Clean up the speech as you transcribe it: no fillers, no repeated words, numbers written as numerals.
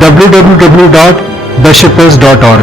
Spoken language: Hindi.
www.theshippers.org۔